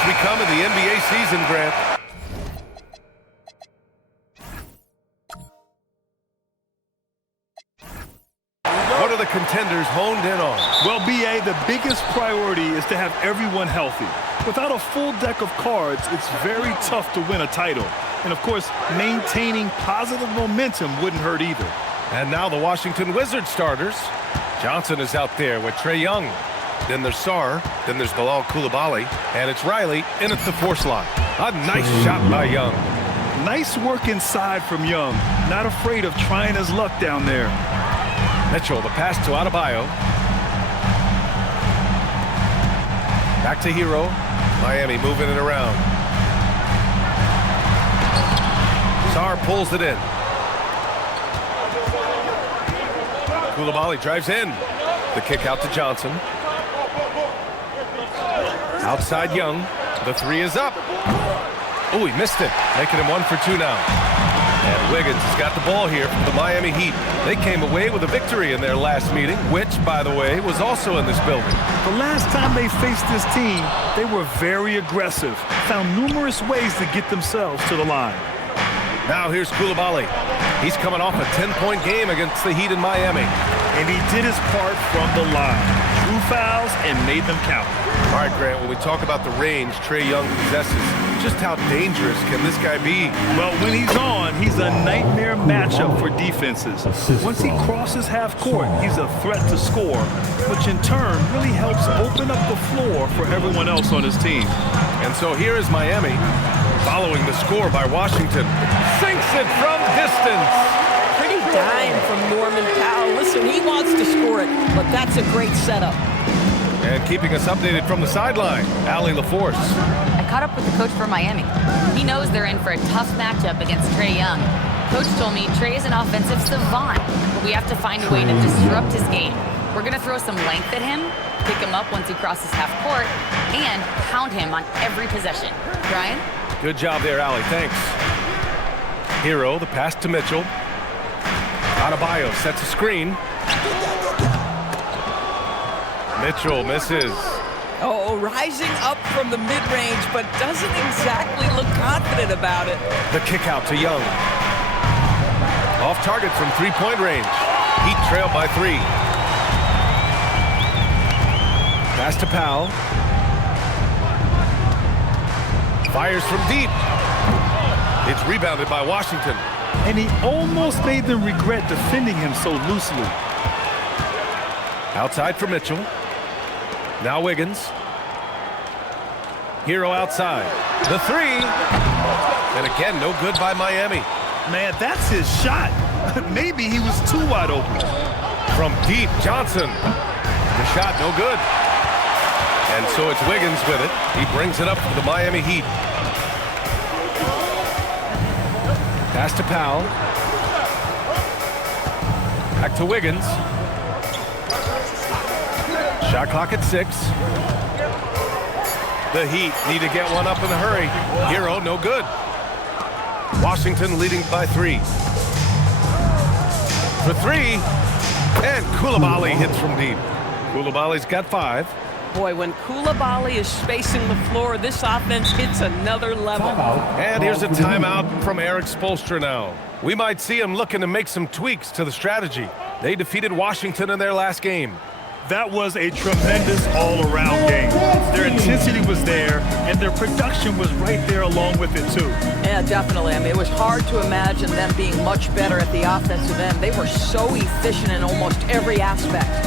favorites we come in the NBA season, Grant. What are the contenders honed in on? Well, B.A., the biggest priority is to have everyone healthy. Without a full deck of cards, it's very tough to win a title. And, of course, maintaining positive momentum wouldn't hurt either. And now the Washington Wizards starters. Johnson is out there with Trae Young. Then there's Sarr. Then there's Bilal Coulibaly. And it's Riley in at the 4 slot. A nice shot by Young. Nice work inside from Young. Not afraid of trying his luck down there. Mitchell, the pass to Adebayo. Back to Hero. Miami moving it around. Sarr pulls it in. Coulibaly drives in. The kick out to Johnson. Outside Young. The 3 is up. Oh, he missed it. Making him 1 for 2 now. And Wiggins has got the ball here for the Miami Heat. They came away with a victory in their last meeting, which, by the way, was also in this building. The last time they faced this team, they were very aggressive, found numerous ways to get themselves to the line. Now here's Coulibaly. He's coming off a 10-point game against the Heat in Miami. And he did his part from the line. Drew fouls and made them count. All right, Grant, when we talk about the range Trae Young possesses, just how dangerous can this guy be? Well, when he's on, he's a nightmare matchup for defenses. Once he crosses half court, he's a threat to score, which in turn really helps open up the floor for everyone else on his team. And so here is Miami, following the score by Washington. Sinks it from distance. Pretty dime from Norman Powell. Listen, he wants to score it, but that's a great setup. And keeping us updated from the sideline, Allie LaForce. I caught up with the coach for Miami. He knows they're in for a tough matchup against Trae Young. Coach told me Trae is an offensive savant, but we have to find a way to disrupt his game. We're going to throw some length at him, pick him up once he crosses half court, and pound him on every possession. Brian? Good job there, Allie. Thanks. Hero, the pass to Mitchell. Adebayo sets a screen. Mitchell misses. Oh, rising up from the mid-range, but doesn't exactly look confident about it. The kick out to Young. Off target from 3-point range. Heat trail by 3. Pass to Powell. Fires from deep. It's rebounded by Washington. And he almost made them regret defending him so loosely. Outside for Mitchell. Now Wiggins. Hero outside. The 3. And again, no good by Miami. Man, that's his shot. Maybe he was too wide open. From deep, Johnson. The shot, no good. And so it's Wiggins with it. He brings it up for the Miami Heat. Pass to Powell. Back to Wiggins. Shot clock at 6. The Heat need to get one up in a hurry. Hero, no good. Washington leading by 3. For 3. And Coulibaly hits from deep. Coulibaly's got 5. Boy, when Coulibaly is spacing the floor, this offense hits another level. And here's a timeout from Eric Spoelstra now. We might see him looking to make some tweaks to the strategy. They defeated Washington in their last game. That was a tremendous all-around game. Their intensity was there, and their production was right there along with it, too. Yeah, definitely. I mean, it was hard to imagine them being much better at the offensive end. They were so efficient in almost every aspect.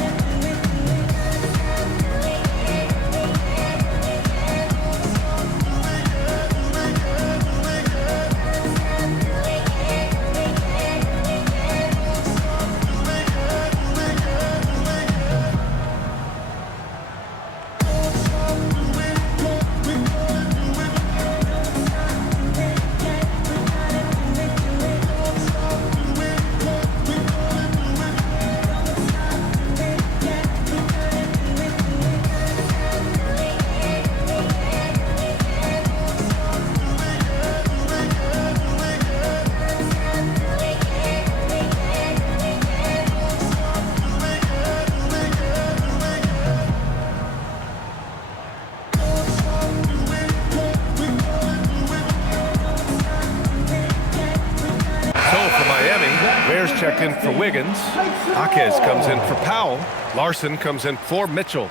in for Wiggins. Jaquez comes in for Powell. Larson comes in for Mitchell.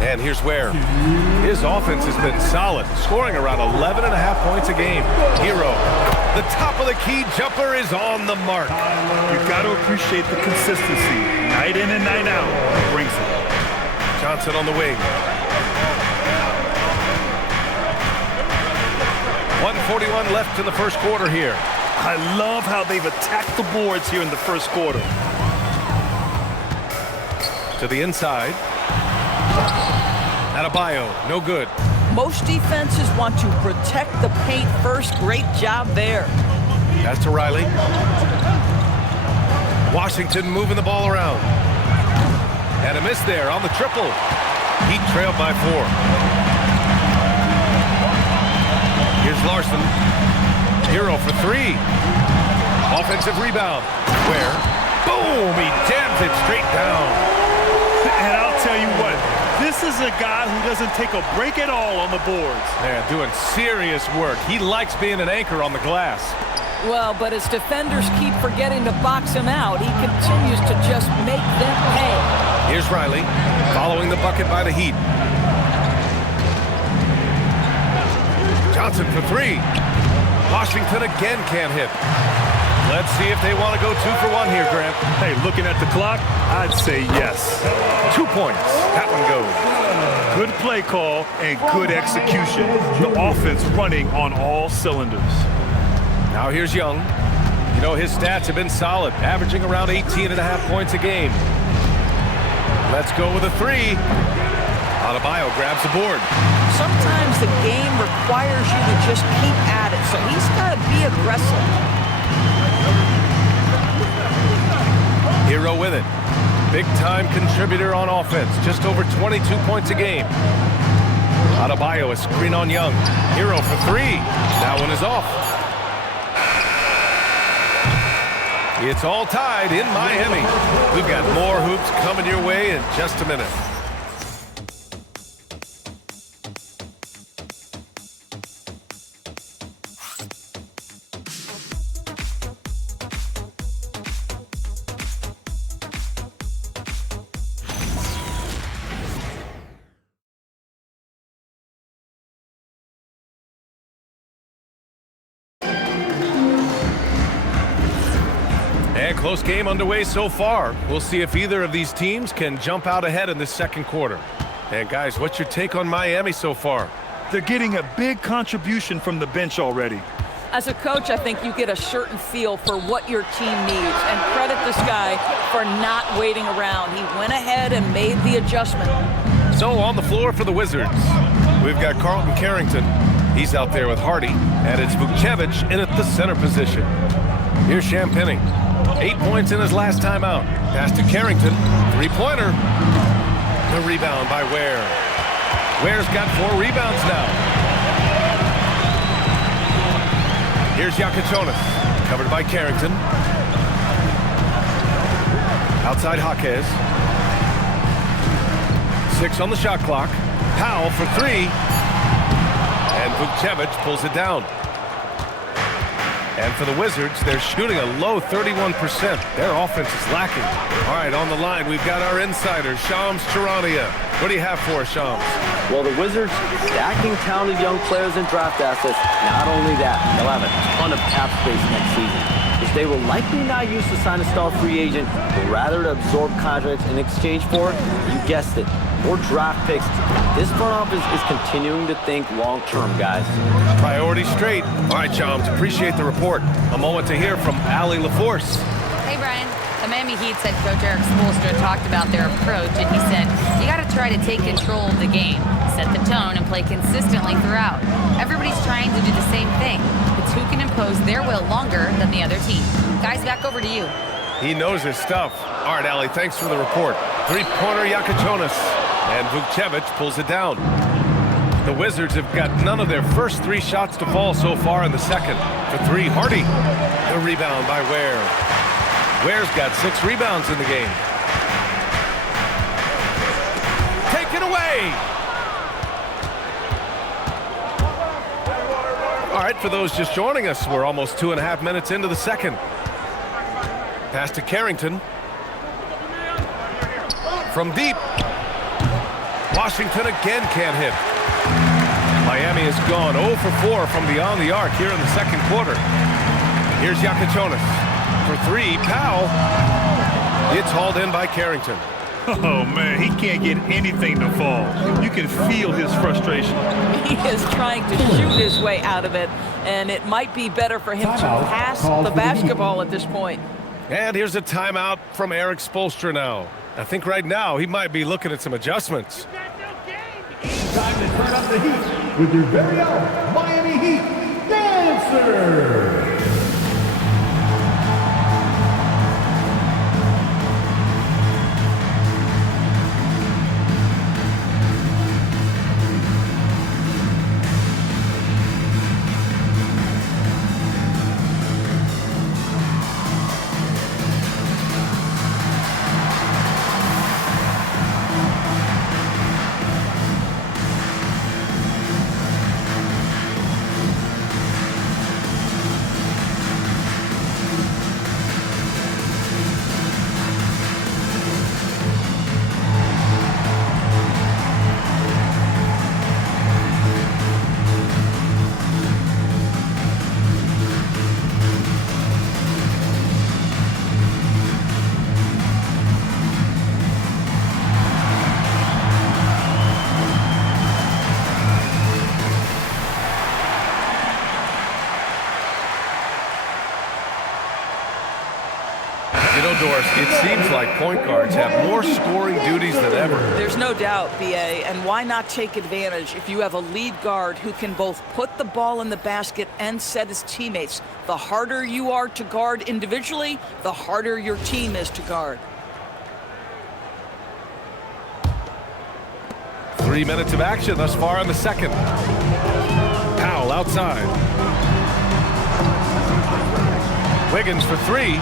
And here's Ware. His offense has been solid, scoring around 11.5 points a game. Hero, the top of the key jumper is on the mark. You've got to appreciate the consistency. Night in and night out, he brings it. Johnson on the wing. 1:41 left in the first quarter here. I love how they've attacked the boards here in the first quarter. To the inside. Adebayo, no good. Most defenses want to protect the paint first. Great job there. Pass to Riley. Washington moving the ball around. And a miss there on the triple. Heat trailed by 4. Here's Larson. Hero for 3. Offensive rebound. Where? Boom! He jams it straight down. And I'll tell you what, this is a guy who doesn't take a break at all on the boards. Man, doing serious work. He likes being an anchor on the glass. Well, but as defenders keep forgetting to box him out, he continues to just make them pay. Here's Riley, following the bucket by the Heat. Johnson for 3. Washington again can't hit. Let's see if they want to go 2 for 1 here, Grant. Hey, looking at the clock, I'd say yes. 2 points. That one goes. Good play call and good execution. The offense running on all cylinders. Now here's Young. You know, his stats have been solid, averaging around 18.5 points a game. Let's go with a 3. Adebayo grabs the board. Sometimes the game requires you to just keep at it, so he's got to be aggressive. Hero with it. Big-time contributor on offense. Just over 22 points a game. Adebayo, a screen on Young. Hero for 3. That one is off. It's all tied in Miami. We've got more hoops coming your way in just a minute. And close game underway so far. We'll see if either of these teams can jump out ahead in this second quarter. And guys, what's your take on Miami so far? They're getting a big contribution from the bench already. As a coach, I think you get a certain feel for what your team needs. And credit this guy for not waiting around. He went ahead and made the adjustment. So on the floor for the Wizards, we've got Carlton Carrington. He's out there with Hardy. And it's Vukcevic in at the center position. Here's Champagnie. 8 points in his last time out. Pass to Carrington. 3-pointer. The rebound by Ware. Ware's got 4 rebounds now. Here's Jakučionis. Covered by Carrington. Outside Jaquez. 6 on the shot clock. Powell for 3. And Vukcevic pulls it down. And for the Wizards, they're shooting a low 31%. Their offense is lacking. All right, on the line, we've got our insider, Shams Charania. What do you have for us, Shams? Well, the Wizards stacking talented young players and draft assets. Not only that, they'll have a ton of cap space next season, which they will likely not use to sign a star free agent, but rather to absorb contracts in exchange for, you guessed it, more draft picks. This front office is continuing to think long-term, guys. Priority straight. All right, Shams, appreciate the report. A moment to hear from Allie LaForce. Hey, Brian. The Miami Heat's head coach Eric Spoelstra talked about their approach, and he said, you got to try to take control of the game, set the tone, and play consistently throughout. Everybody's trying to do the same thing. It's who can impose their will longer than the other team. Guys, back over to you. He knows his stuff. All right, Allie, thanks for the report. 3-pointer Jakučionis. And Vukcevic pulls it down. The Wizards have got none of their first 3 shots to fall so far in the second. For 3, Hardy. The rebound by Ware. Ware's got 6 rebounds in the game. Taken away! All right, for those just joining us, we're almost 2.5 minutes into the second. Pass to Carrington. From deep. Washington again can't hit. Miami has gone 0 for 4 from beyond the arc here in the second quarter. Here's Jakučionis. For 3, Powell. It's hauled in by Carrington. Oh, man, he can't get anything to fall. You can feel his frustration. He is trying to shoot his way out of it, and it might be better for him to pass the basketball at this point. And here's a timeout from Erik Spoelstra now. I think right now he might be looking at some adjustments. Time to turn up the heat with your very own Miami Heat Dancer. You know, Doris, it seems like point guards have more scoring duties than ever. There's no doubt, B.A., and why not take advantage if you have a lead guard who can both put the ball in the basket and set his teammates. The harder you are to guard individually, the harder your team is to guard. 3 minutes of action thus far in the second. Powell outside. Wiggins for 3.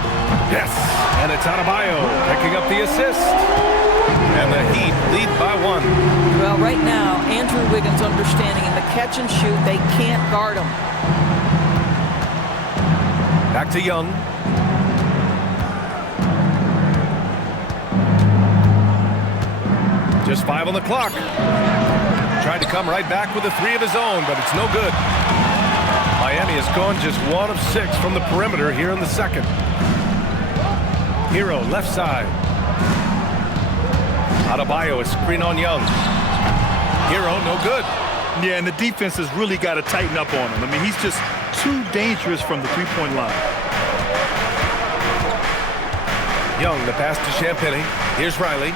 Yes, and it's Adebayo picking up the assist. And the Heat lead by 1. Well, right now, Andrew Wiggins understanding in the catch and shoot, they can't guard him. Back to Young. Just 5 on the clock. Tried to come right back with a 3 of his own, but it's no good. Miami has gone just 1 of 6 from the perimeter here in the second. Hero left side. Adebayo is screen on Young. Hero no good. Yeah, and the defense has really got to tighten up on him. I mean, he's just too dangerous from the three-point line. Young, the pass to Champagnie. Here's Riley.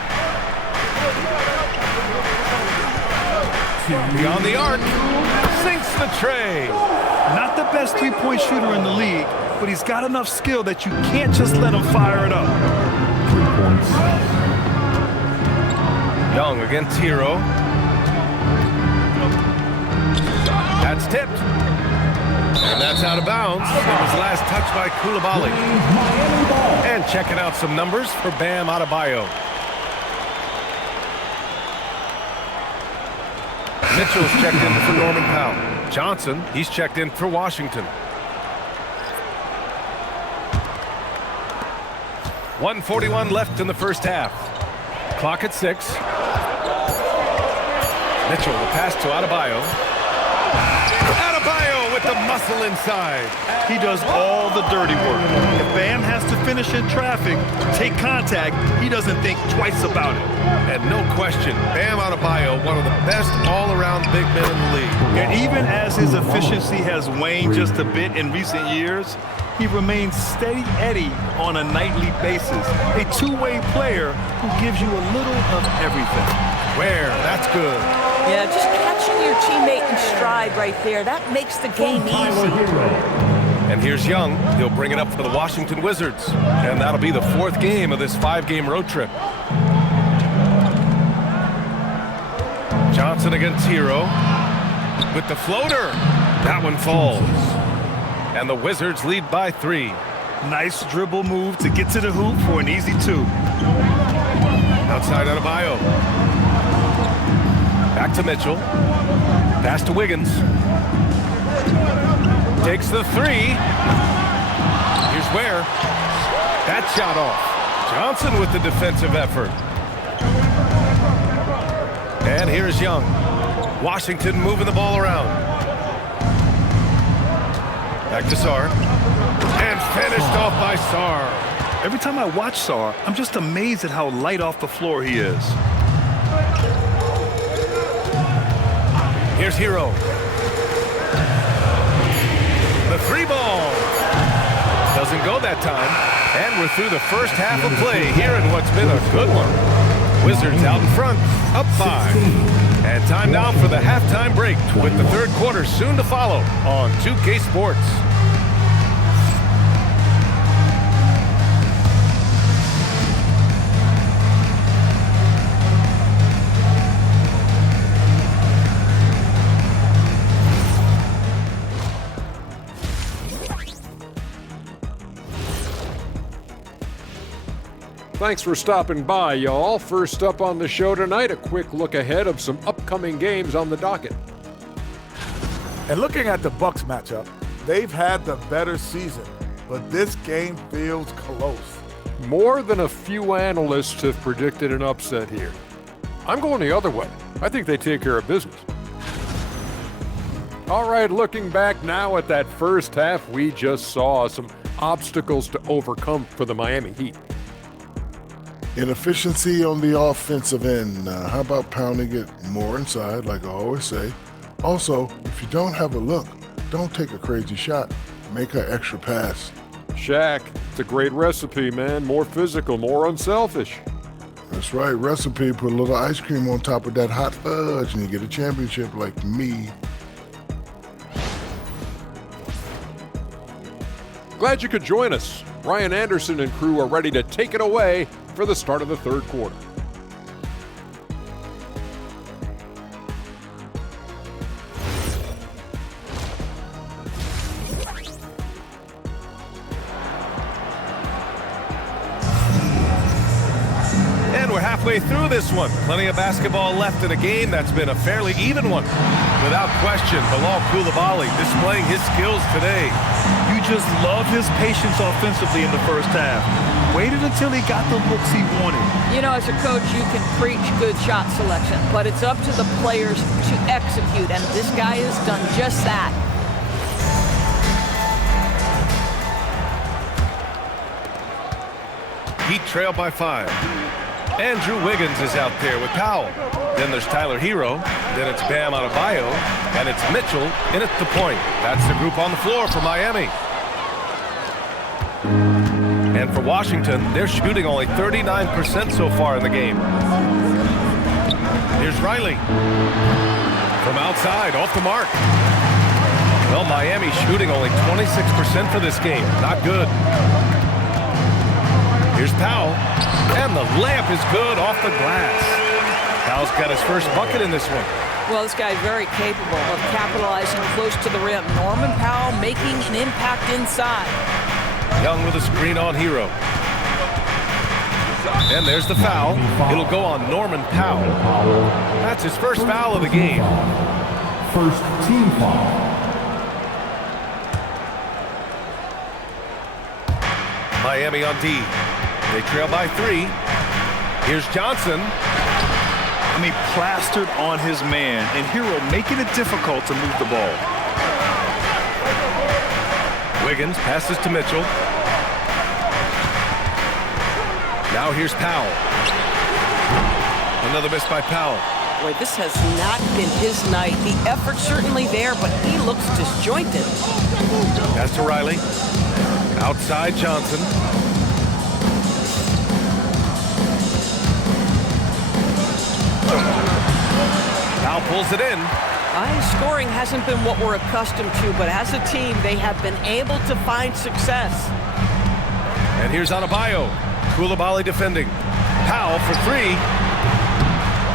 Beyond the arc. Sinks the tray. Not the best three-point shooter in the league, but he's got enough skill that you can't just let him fire it up. 3 points. Young against Hero. That's tipped. And that's out of bounds. It was last touched by Coulibaly. And checking out some numbers for Bam Adebayo. Mitchell's checked in for Norman Powell. Johnson, he's checked in for Washington. 1:41 left in the first half. Clock at 6. Mitchell, the pass to Adebayo. Adebayo with the muscle inside. He does all the dirty work. If Bam has to finish in traffic, take contact, he doesn't think twice about it. And no question, Bam Adebayo, one of the best all-around big men in the league. And even as his efficiency has waned just a bit in recent years, he remains steady Eddie on a nightly basis. A two-way player who gives you a little of everything. Where? That's good. Yeah, just catching your teammate in stride right there. That makes the game easy. And here's Young. He'll bring it up for the Washington Wizards. And that'll be the 4th game of this 5-game road trip. Johnson against Hero. with the floater. That one falls. And the Wizards lead by 3. Nice dribble move to get to the hoop for an easy 2. Outside Adebayo. Back to Mitchell. Pass to Wiggins. Takes the 3. Here's Ware. That shot off. Johnson with the defensive effort. And here's Young. Washington moving the ball around. Back to Sarr. And finished off by Sarr. Every time I watch Sarr, I'm just amazed at how light off the floor he is. Here's Hero. The 3 ball. Doesn't go that time. And we're through the first half of play here in what's been a good one. Wizards out in front, up 5. And time now for the halftime break with the third quarter soon to follow on 2K Sports. Thanks for stopping by, y'all. First up on the show tonight, a quick look ahead of some upcoming games on the docket. And looking at the Bucks matchup, they've had the better season, but this game feels close. More than a few analysts have predicted an upset here. I'm going the other way. I think they take care of business. All right, looking back now at that first half, we just saw some obstacles to overcome for the Miami Heat. Inefficiency on the offensive end. How about pounding it more inside, like I always say? Also, if you don't have a look, don't take a crazy shot. Make an extra pass. Shaq, it's a great recipe, man. More physical, more unselfish. That's right, recipe. Put a little ice cream on top of that hot fudge and you get a championship like me. Glad you could join us. Ryan Anderson and crew are ready to take it away for the start of the third quarter. And we're halfway through this one. Plenty of basketball left in a game that's been a fairly even one. Without question, Bilal Coulibaly displaying his skills today. You just love his patience offensively in the first half. Waited until he got the looks he wanted. You know, as a coach, you can preach good shot selection, but it's up to the players to execute, and this guy has done just that. Heat trail by 5. Andrew Wiggins is out there with Powell. Then there's Tyler Hero. Then it's Bam Adebayo. And it's Mitchell in at the point. That's the group on the floor for Miami. And for Washington, they're shooting only 39% so far in the game. Here's Riley. From outside, off the mark. Well, Miami shooting only 26% for this game. Not good. Here's Powell. And the layup is good off the glass. Powell's got his first bucket in this one. Well, this guy's very capable of capitalizing close to the rim. Norman Powell making an impact inside. Young with a screen on Hero. And there's the foul. It'll go on Norman Powell. That's his first foul of the game. First team foul. Miami on D. They trail by 3. Here's Johnson. I mean, plastered on his man, and Hero making it difficult to move the ball. Wiggins passes to Mitchell. Now here's Powell. Another miss by Powell. Boy, this has not been his night. The effort's certainly there, but he looks disjointed. Pass to Riley. Outside Johnson. Powell pulls it in. High scoring hasn't been what we're accustomed to, but as a team, they have been able to find success. And here's Adebayo. Coulibaly defending. Powell for 3.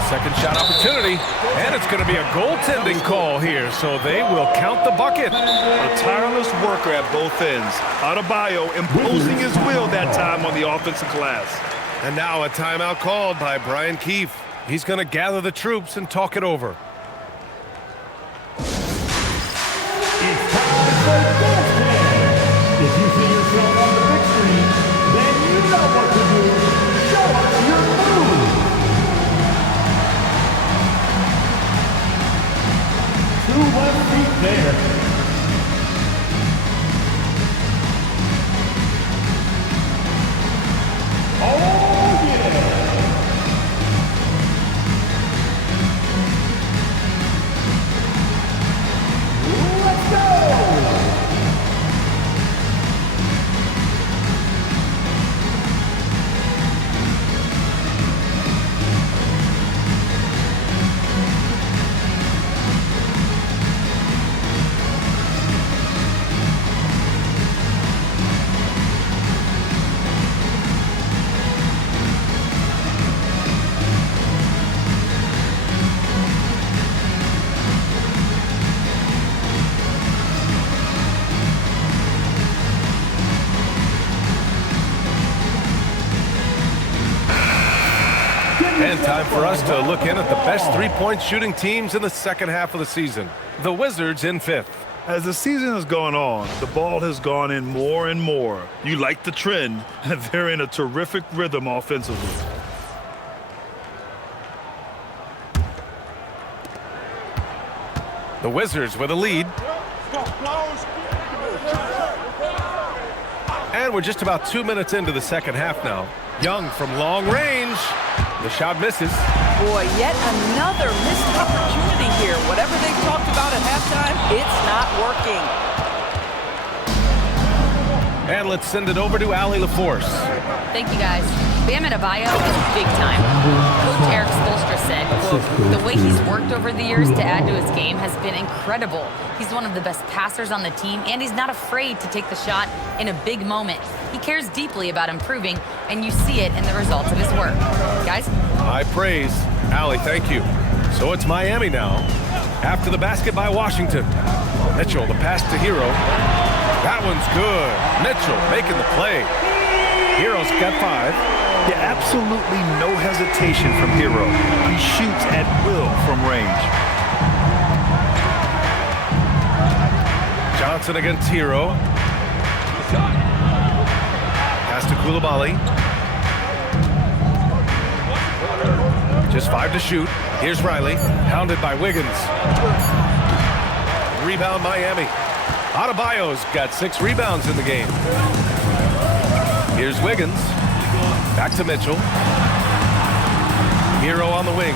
Second shot opportunity, and it's going to be a goaltending call here, so they will count the bucket. A tireless worker at both ends. Adebayo imposing his will that time on the offensive glass. And now a timeout called by Brian Keefe. He's going to gather the troops and talk it over. It's time for Dance Dance. If you see yourself on the big screen, then you know what to do. Show us your move. 2 left feet there. Oh, yeah. Let's go! And time for us to look in at the best three-point shooting teams in the second half of the season. The Wizards in 5th. As the season has gone on, the ball has gone in more and more. You like the trend. They're in a terrific rhythm offensively. The Wizards with a lead. And we're just about 2 minutes into the second half now. Young from long range. The shot misses. Boy, yet another missed opportunity here. Whatever they talked about at halftime, it's not working. And let's send it over to Allie LaForce. Thank you, guys. Bam Adebayo is big time. Coach Eric Spoelstra said, quote, the way he's worked over the years to add to his game has been incredible. He's one of the best passers on the team, and he's not afraid to take the shot in a big moment. He cares deeply about improving, and you see it in the results of his work. Guys? High praise. Allie, thank you. So it's Miami now. After the basket by Washington. Mitchell, the pass to Hero. That one's good. Mitchell making the play. Hero's got 5. Yeah, absolutely no hesitation from Hero. He shoots at will from range. Johnson against Hero. Pass to Coulibaly. Just 5 to shoot. Here's Riley, hounded by Wiggins. Rebound Miami. Adebayo's got 6 rebounds in the game. Here's Wiggins. Back to Mitchell. Hero on the wing.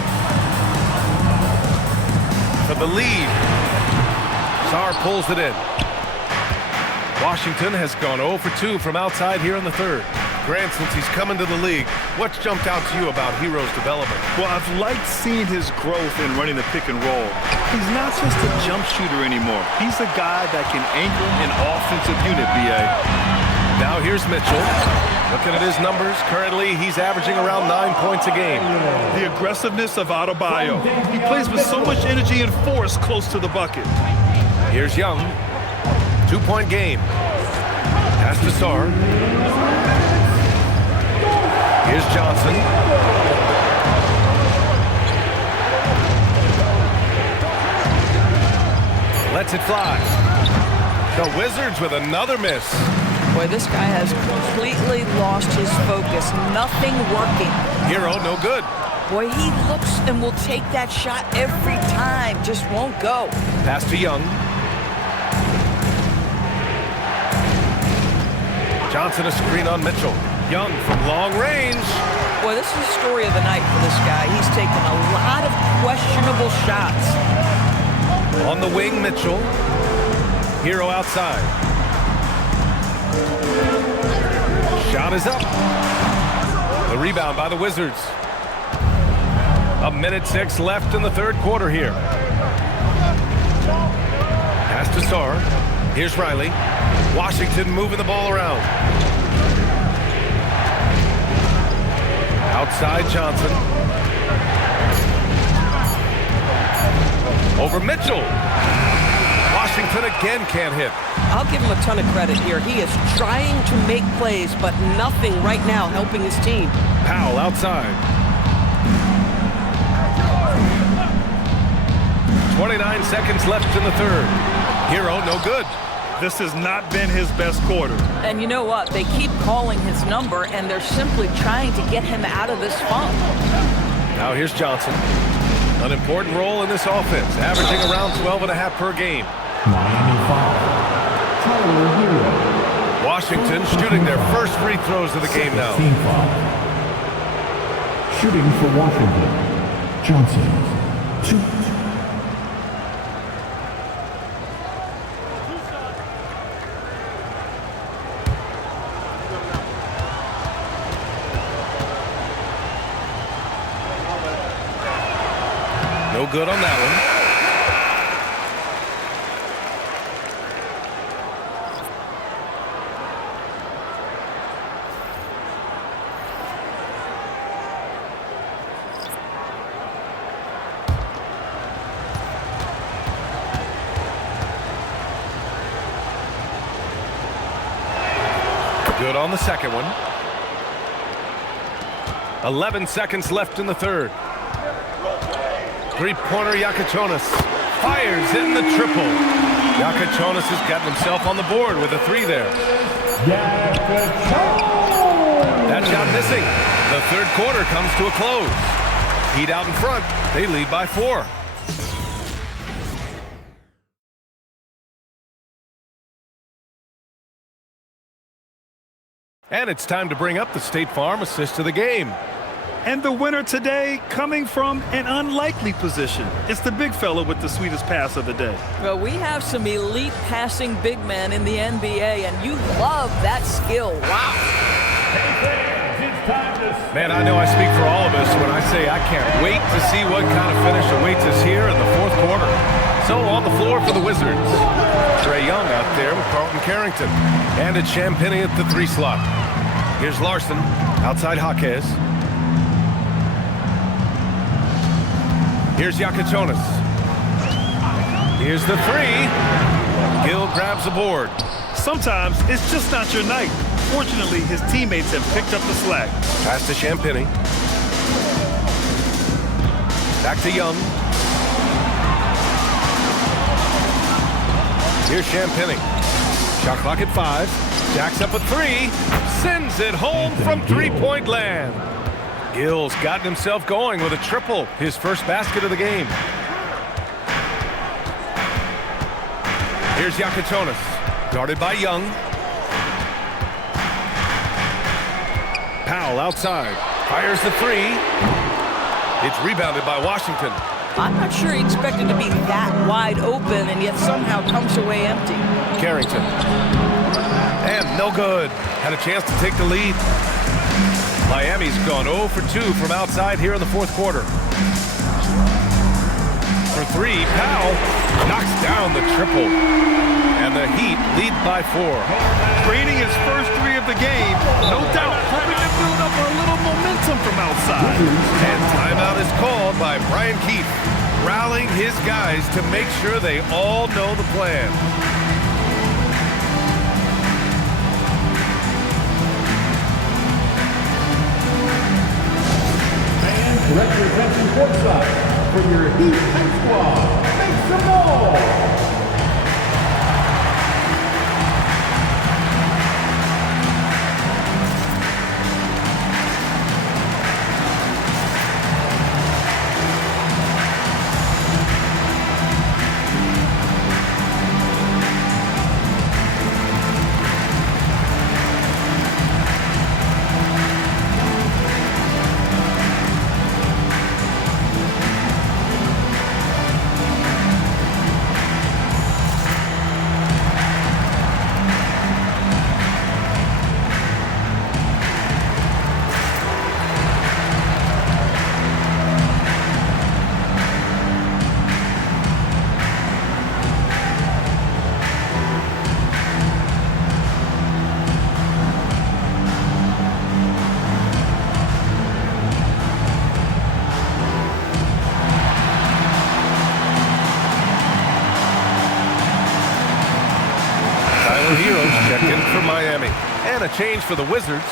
For the lead. Sarr pulls it in. Washington has gone 0 for 2 from outside here in the third. Grant, since he's come into the league, what's jumped out to you about Hero's development? Well, I've liked seeing his growth in running the pick and roll. He's not just a jump shooter anymore. He's a guy that can anchor an offensive unit, B.A. Now here's Mitchell. Looking at his numbers, currently he's averaging around 9 points a game. The aggressiveness of Adebayo. He plays with so much energy and force close to the bucket. Here's Young. 2-point game. Pass to Sarr. Here's Johnson. Lets it fly. The Wizards with another miss. Boy, this guy has completely lost his focus. Nothing working. Hero, no good. Boy, he looks and will take that shot every time. Just won't go. Pass to Young. Johnson a screen on Mitchell. Young from long range. Boy, this is the story of the night for this guy. He's taken a lot of questionable shots. On the wing, Mitchell. Hero outside. Shot is up. The rebound by the Wizards. 1:06 left in the third quarter here. Pass to Sarr. Here's Riley. Washington moving the ball around. Outside Johnson. Over Mitchell. Washington again can't hit. I'll give him a ton of credit here. He is trying to make plays, but nothing right now helping his team. Powell outside. 29 seconds left in the third. Hero, no good. This has not been his best quarter. And you know what? They keep calling his number, and they're simply trying to get him out of this funk. Now here's Johnson. An important role in this offense, averaging around 12.5 per game. Miami foul. Tyler Hero. Washington shooting their first free throws of the game now. Team foul. Shooting for Washington. Johnson. 2. No good on that one. Good on the second one. 11 seconds left in the third. Three-pointer Yakachonis fires in the triple. Yakachonis has gotten himself on the board with a 3 there. That shot missing. The third quarter comes to a close. Heat out in front. They lead by 4. And it's time to bring up the State Farm assist of the game. And the winner today coming from an unlikely position. It's the big fella with the sweetest pass of the day. Well, we have some elite passing big men in the NBA, and you love that skill. Wow. Man, I know I speak for all of us when I say I can't wait to see what kind of finish awaits us here in the fourth quarter. So on the floor for the Wizards, Trae Young out there with Carlton Carrington, and it's Champagnie at the 3 slot. Here's Larson outside Jaquez. Here's Yakachonis. Here's the 3. Gill grabs the board. Sometimes it's just not your night. Fortunately, his teammates have picked up the slack. Pass to Champagnie. Back to Young. Here's Champagnie. Shot clock at 5. Jacks up a 3. Sends it home from three-point land. Gill's gotten himself going with a triple, his first basket of the game. Here's Yakachonis, guarded by Young. Powell outside, fires the 3. It's rebounded by Washington. I'm not sure he expected to be that wide open and yet somehow comes away empty. Carrington. And no good. Had a chance to take the lead. Miami's gone 0 for 2 from outside here in the fourth quarter. For 3, Powell knocks down the triple. And the Heat lead by 4. Creating his first 3 of the game, no doubt hoping to build up a little momentum from outside. And timeout is called by Brian Keefe, rallying his guys to make sure they all know the plan. Representing courtside for your Heat High Squad, make some noise! Miami. And a change for the Wizards.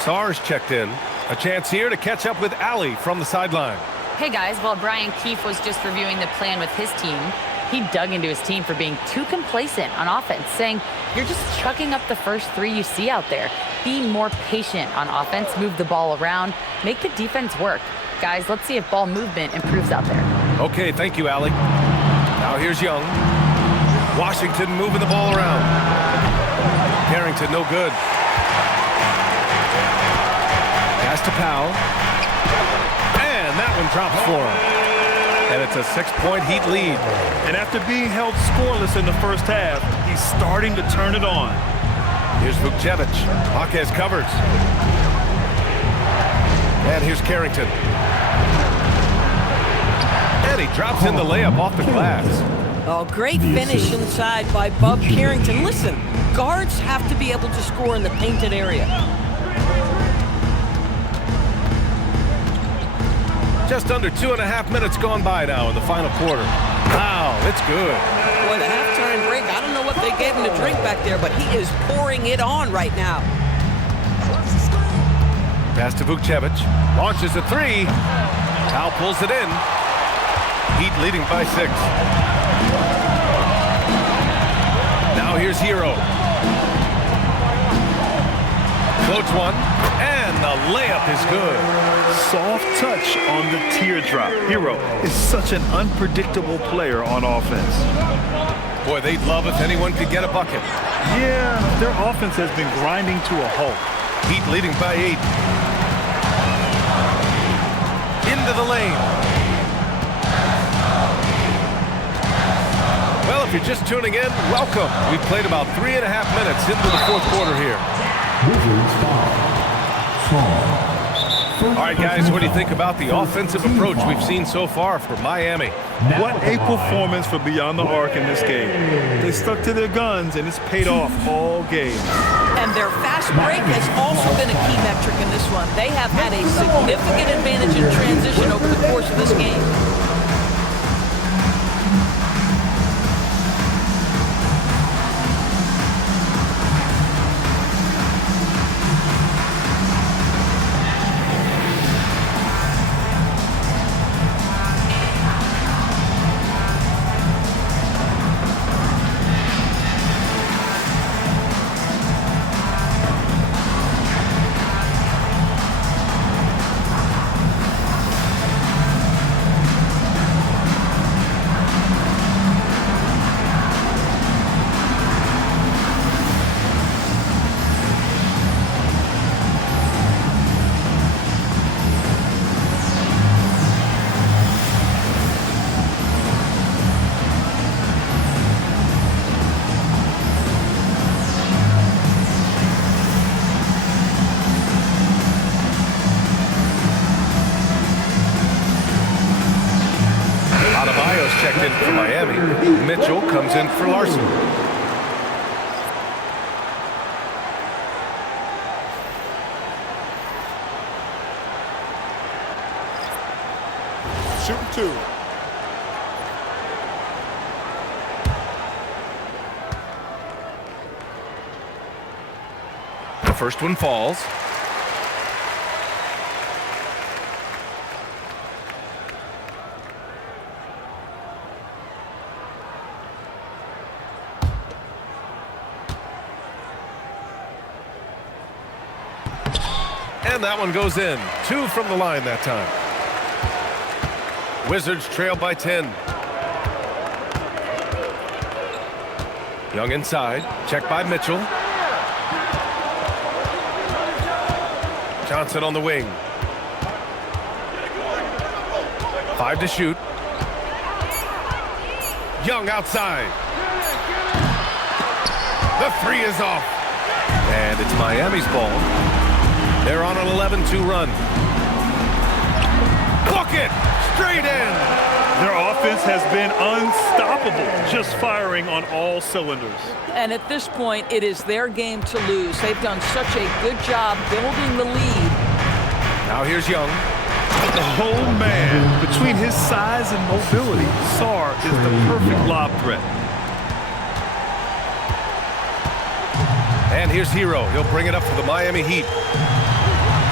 Sarge checked in. A chance here to catch up with Allie from the sideline. Hey guys, while Brian Keefe was just reviewing the plan with his team, he dug into his team for being too complacent on offense, saying, you're just chucking up the first three you see out there. Be more patient on offense, move the ball around, make the defense work. Guys, let's see if ball movement improves out there. Okay, thank you, Allie. Now here's Young. Washington moving the ball around. Carrington, no good. Pass to Powell. And that one drops for him. And it's a 6-point Heat lead. And after being held scoreless in the first half, he's starting to turn it on. Here's Vukcevic. Marquez covers. And here's Carrington. And he drops in the layup off the glass. Oh, great finish inside by Bub Carrington. Listen, guards have to be able to score in the painted area. Just under 2.5 minutes gone by now in the final quarter. Wow, it's good. Boy, the halftime break, I don't know what they gave him to drink back there, but he is pouring it on right now. Pass to Vukcevic. Launches a three. Powell pulls it in. Heat leading by 6. Now here's Hero. Floats one. And the layup is good. Soft touch on the teardrop. Hero is such an unpredictable player on offense. Boy, they'd love if anyone could get a bucket. Yeah, their offense has been grinding to a halt. Heat leading by 8. Into the lane. Well, if you're just tuning in, welcome. We've played about 3.5 minutes into the fourth quarter here. All right, guys, what do you think about the offensive approach we've seen so far for Miami? What a performance for Beyond the Arc in this game. They stuck to their guns, and it's paid off all game. And their fast break has also been a key metric in this one. They have had a significant advantage in transition over the course of this game. Checked in for Miami. Mitchell comes in for Larson. Shooting 2. The first one falls. And that one goes in. 2 from the line that time. Wizards trail by 10. Young inside. Checked by Mitchell. Johnson on the wing. 5 to shoot. Young outside. The 3 is off. And it's Miami's ball. They're on an 11-2 run. Bucket! Straight in! Their offense has been unstoppable, just firing on all cylinders. And at this point, it is their game to lose. They've done such a good job building the lead. Now here's Young. Oh, man. Between his size and mobility, Sarr is the perfect lob threat. And here's Hero. He'll bring it up for the Miami Heat.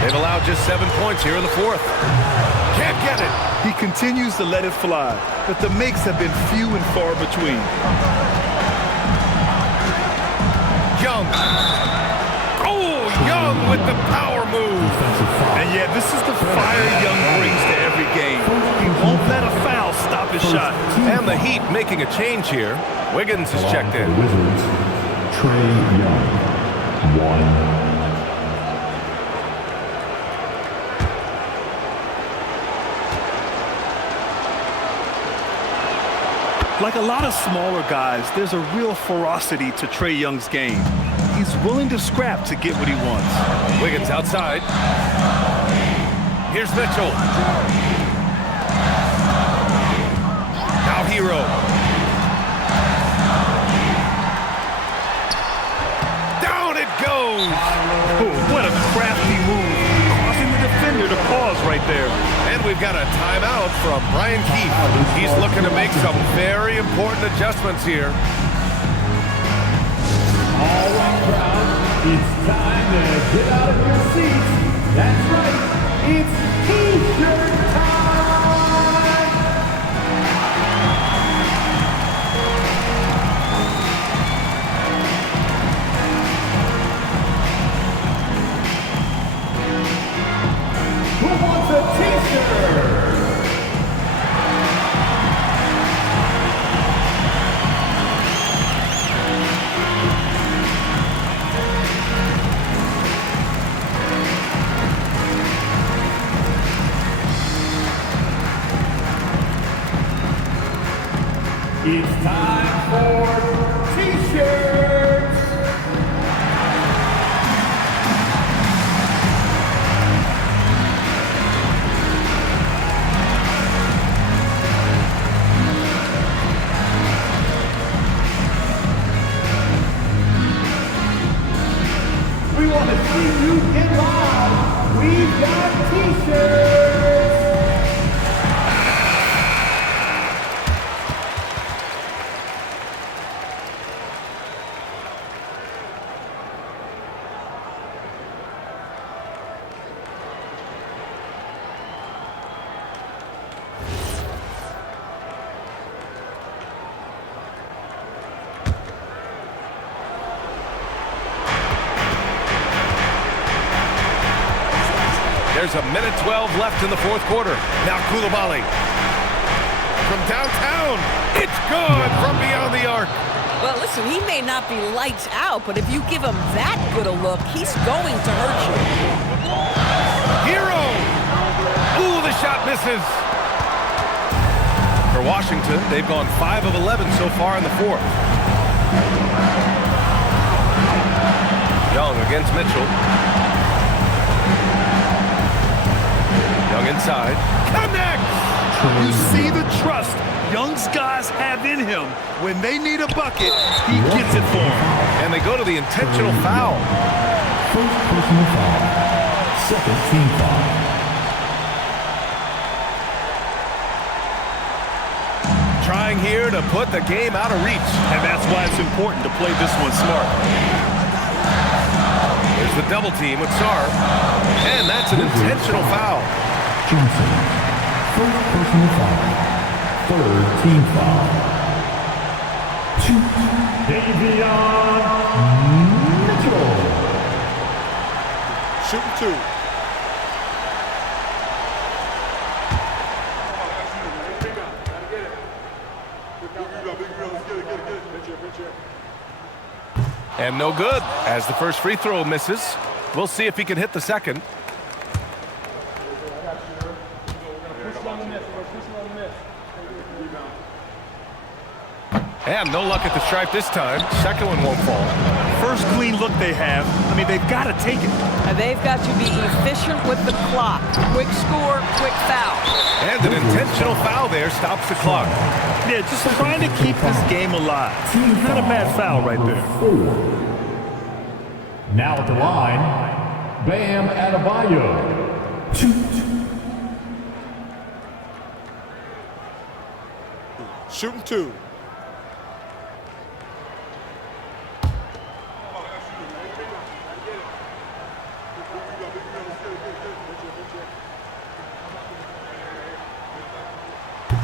They've allowed just 7 points here in the fourth. Can't get it. He continues to let it fly, but the makes have been few and far between. Young. Oh, Young with the power move. And yeah, this is the fire Young brings to every game. He won't let a foul stop his shot. And the Heat making a change here. Wiggins is checked in. Wizards, Trae Young, 1. Like a lot of smaller guys, there's a real ferocity to Trae Young's game. He's willing to scrap to get what he wants. Wiggins outside. Here's Mitchell. Now Hero. Down it goes. Oh, what a crafty move. Causing the defender to pause right there. And we've got a timeout from Brian Keefe. He's looking to make some very important adjustments here. All right, crowd, it's time to get out of your seats. That's right, it's T-shirt time! Who wants a T-shirt? It's time for T-shirts! We want to see you get loud! We've got T-shirts! There's a minute 12 left in the fourth quarter. Now Coulibaly. From downtown. It's good from beyond the arc. Well, listen, he may not be lights out, but if you give him that good a look, he's going to hurt you. Hero. Ooh, the shot misses. For Washington, they've gone 5 of 11 so far in the fourth. Young against Mitchell. Young inside. Connects! You see the trust Young's guys have in him. When they need a bucket, he gets it for them. And they go to the intentional foul. First personal foul. Second team foul. Trying here to put the game out of reach. And that's why it's important to play this one smart. There's the double team with Sarr. And that's an intentional foul. Johnson. First personal foul. Third team foul. Davion Mitchell. Shooting 2. And no good as the first free throw misses. We'll see if he can hit the second. And no luck at the stripe this time. Second one won't fall. First clean look they have. I mean, they've got to take it. And they've got to be efficient with the clock. Quick score, quick foul. And an intentional foul there stops the clock. Yeah, just trying to keep this game alive. Not a bad foul right there. 4. Now at the line, Bam Adebayo. 2. Shooting 2.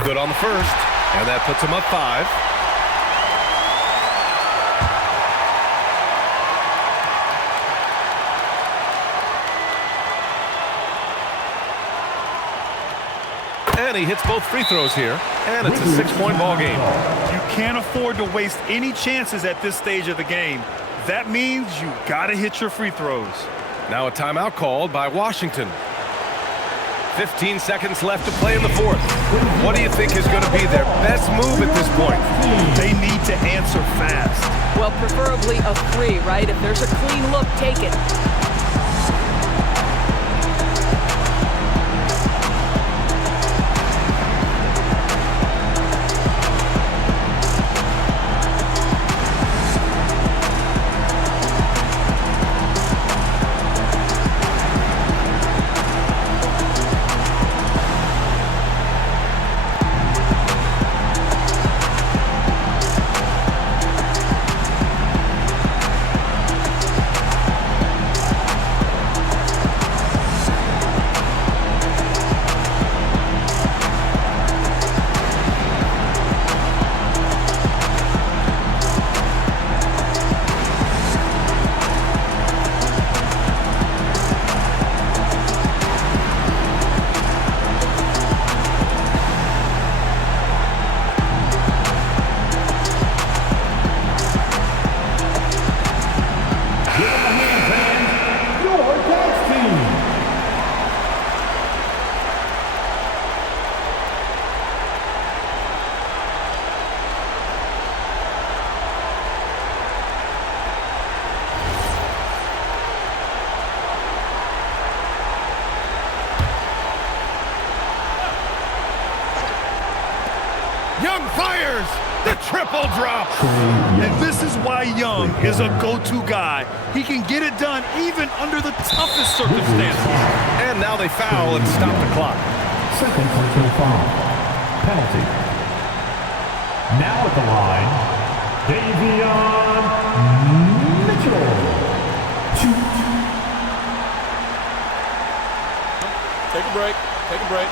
good on the first, and that puts him up 5. And he hits both free throws here, and it's a 6-point ball game. You can't afford to waste any chances at this stage of the game. That means you gotta hit your free throws. Now a timeout called by Washington. 15 seconds left to play in the fourth. What do you think is going to be their best move at this point? They need to answer fast. Well, preferably a 3, right? If there's a clean look, take it. Young fires the triple drop. And this is why Young is a go-to guy. He can get it done even under the toughest circumstances. And now they foul and stop the clock. Second personal foul. Penalty. Now at the line, Davion Mitchell. Take a break. Take a break.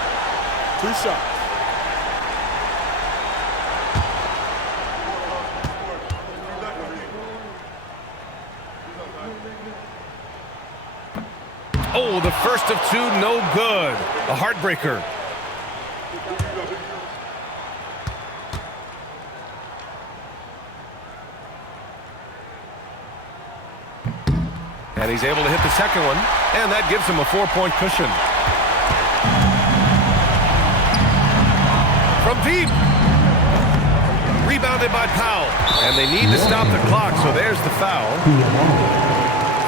2 shots. Oh, the first of 2, no good. A heartbreaker. And he's able to hit the second one, and that gives him a 4-point cushion. From deep. Rebounded by Powell. And they need to stop the clock, so there's the foul.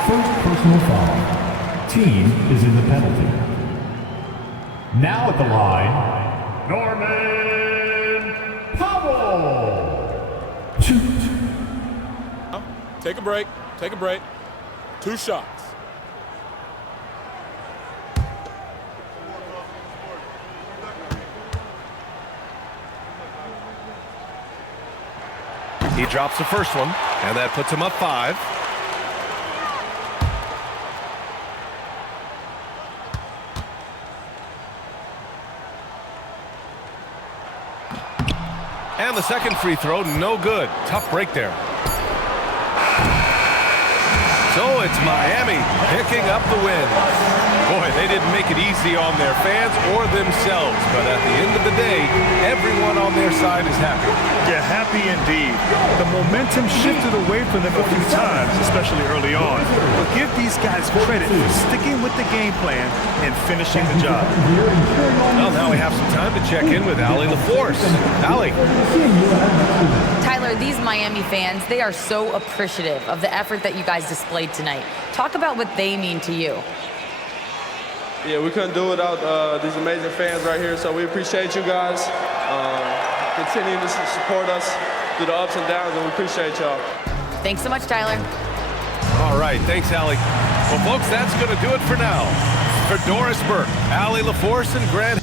First personal foul. Team is in the penalty. Now at the line, Norman Powell. Take a break. Take a break. 2 shots. He drops the first one, and that puts him up 5. And the second free throw, no good. Tough break there. So it's Miami picking up the win. Boy, they didn't make it easy on their fans or themselves, but at the end of the day, everyone on their side is happy. Yeah, happy indeed. The momentum shifted away from them a few times, especially early on. But give these guys credit for sticking with the game plan and finishing the job. Well, now we have some time to check in with Allie LaForce. Allie. Tyler, these Miami fans, they are so appreciative of the effort that you guys displayed tonight. Talk about what they mean to you. Yeah, we couldn't do it without these amazing fans right here, so we appreciate you guys. Continue to support us through the ups and downs, and we appreciate y'all. Thanks so much, Tyler. All right, thanks, Allie. Well, folks, that's going to do it for now. For Doris Burke, Allie LaForce, and Grant